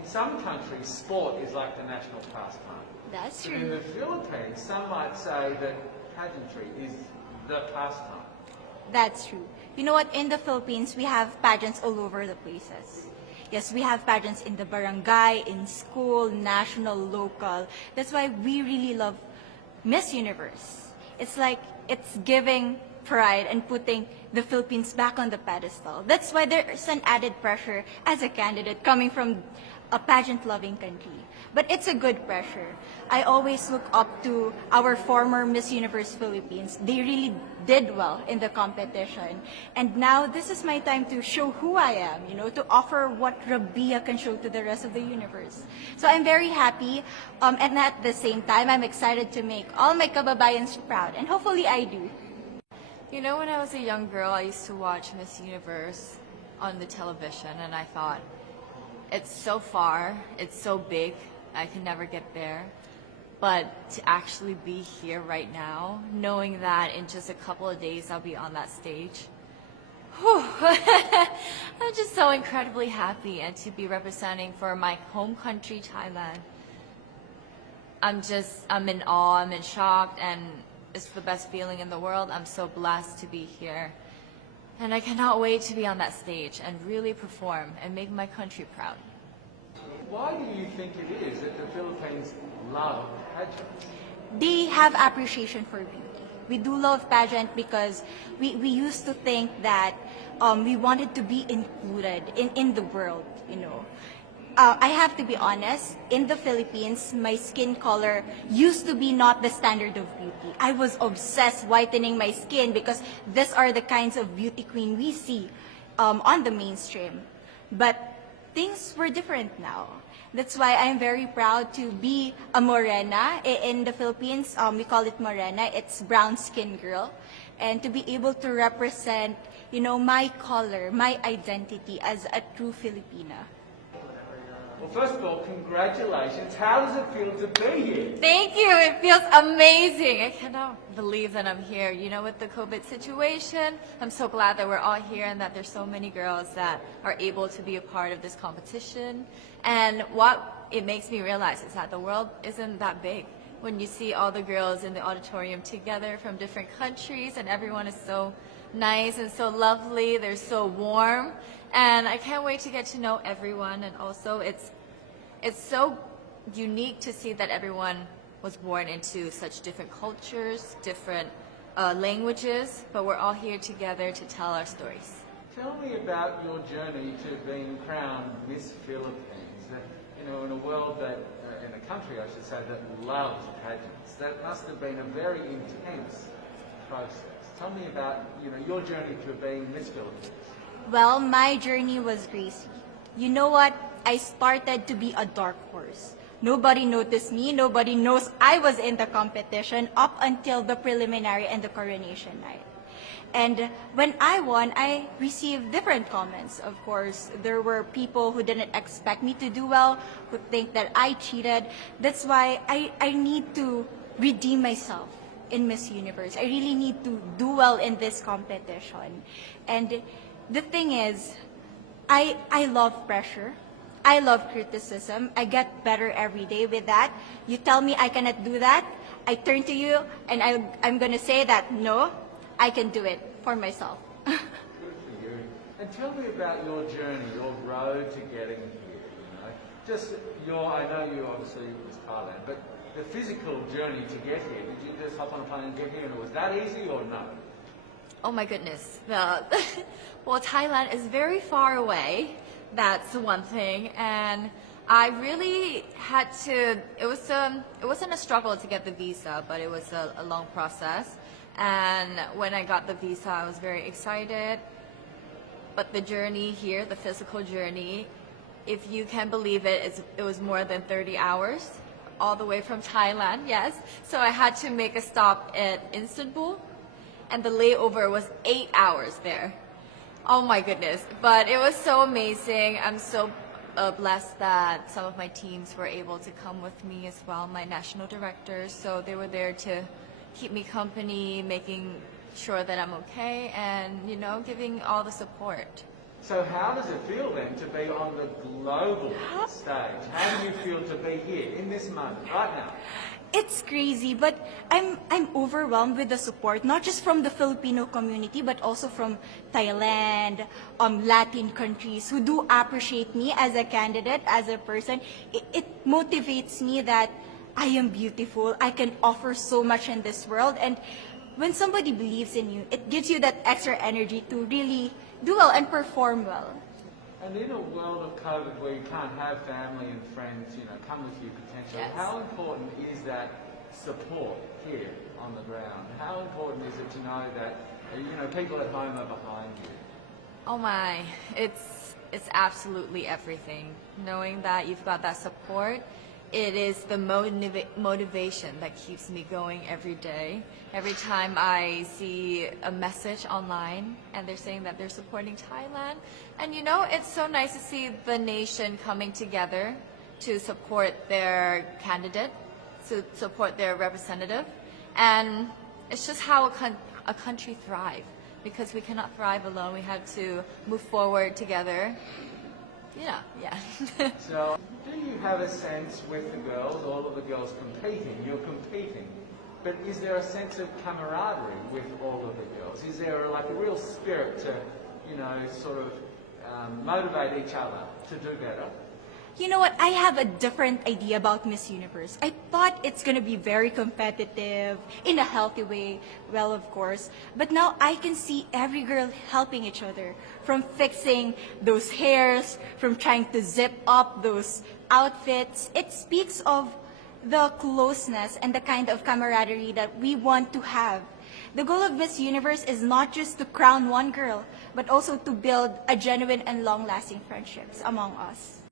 in some countries, sport is like the national pastime. That's But in true. the Philippines, some might say that pageantry is the pastime. That's true. You know what? In the Philippines, we have pageants all over the places. Yes, we have pageants in the barangay, in school, national, local. That's why we really love Miss Universe. It's like it's giving pride and putting the Philippines back on the pedestal. That's why there's an added pressure as a candidate coming from a pageant-loving country. But it's a good pressure. I always look up to our former Miss Universe Philippines. They really did well in the competition. And now this is my time to show who I am, to offer what Rabia can show to the rest of the universe. So I'm very happy, and at the same time, I'm excited to make all my kababayans proud, and hopefully I do. You know, when I was a young girl, I used to watch Miss Universe on the television, and I thought, it's so far, it's so big, I can never get there. But to actually be here right now, knowing that in just a couple of days I'll be on that stage, whew, I'm just so incredibly happy, and to be representing for my home country, Thailand. I'm in awe, I'm in shock, and it's the best feeling in the world. I'm so blessed to be here. And I cannot wait to be on that stage and really perform and make my country proud. Why do you think it is that the Philippines love pageants? They have appreciation for beauty. We do love pageant because we used to think that we wanted to be included in the world, I have to be honest, in the Philippines, my skin color used to be not the standard of beauty. I was obsessed whitening my skin because these are the kinds of beauty queen we see on the mainstream. But things were different now. That's why I'm very proud to be a morena. In the Philippines, we call it morena. It's brown skin girl. And to be able to represent, my color, my identity as a true Filipina. Well, first of all, congratulations. How does it feel to be here? Thank you. It feels amazing. I cannot believe that I'm here. With the COVID situation, I'm so glad that we're all here and that there's so many girls that are able to be a part of this competition. And what it makes me realize is that the world isn't that big. When you see all the girls in the auditorium together from different countries, and everyone is so nice and so lovely, they're so warm. And I can't wait to get to know everyone. And also it's so unique to see that everyone was born into such different cultures, different languages, but we're all here together to tell our stories. Tell me about your journey to being crowned Miss Philippines. In a world that, in a country I should say, that loves pageants. That must have been a very intense process. Tell me about, your journey to being Miss Philippines. Well, my journey was crazy. You know what? I started to be a dark horse. Nobody noticed me. Nobody knows I was in the competition up until the preliminary and the coronation night. And when I won, I received different comments. Of course, there were people who didn't expect me to do well, who think that I cheated. That's why I need to redeem myself in Miss Universe. I really need to do well in this competition. And the thing is, I love pressure. I love criticism. I get better every day with that. You tell me I cannot do that, I turn to you and I'm going to say that, no, I can do it for myself. Good for you. And tell me about your journey, your road to getting here. I know you obviously was Thailand, but the physical journey to get here, did you just hop on a plane and get here and was that easy or no? Oh my goodness. Well, Thailand is very far away. That's one thing. And I really had to, it wasn't a struggle to get the visa, but it was a long process. And when I got the visa, I was very excited. But the journey here, the physical journey, if you can believe it, it was more than 30 hours, all the way from Thailand, yes. So I had to make a stop at Istanbul, and the layover was 8 hours there. Oh my goodness. But it was so amazing. I'm so blessed that some of my teams were able to come with me as well, my national directors. So they were there to keep me company, making sure that I'm okay, and giving all the support. So how does it feel then to be on the global stage? How do you feel to be here in this moment, right now? It's crazy, but I'm overwhelmed with the support, not just from the Filipino community, but also from Thailand, Latin countries who do appreciate me as a candidate, as a person. It motivates me that I am beautiful. I can offer so much in this world, and when somebody believes in you, it gives you that extra energy to really do well and perform well. And in a world of COVID where you can't have family and friends, come with you potentially, Yes. how important is that support here on the ground? How important is it to know that, people at home are behind you? Oh my, it's absolutely everything. Knowing that you've got that support, it is the motivation that keeps me going every day. Every time I see a message online and they're saying that they're supporting Thailand, and it's so nice to see the nation coming together to support their candidate, to support their representative, and it's just how a country thrives. Because we cannot thrive alone, we have to move forward together. Yeah. So, do you have a sense with the girls, all of the girls competing, you're competing, but is there a sense of camaraderie with all of the girls? Is there like a real spirit to, sort of motivate each other to do better? You know what? I have a different idea about Miss Universe. I thought it's gonna be very competitive, in a healthy way, well, of course. But now I can see every girl helping each other, from fixing those hairs, from trying to zip up those outfits. It speaks of the closeness and the kind of camaraderie that we want to have. The goal of Miss Universe is not just to crown one girl, but also to build a genuine and long-lasting friendships among us.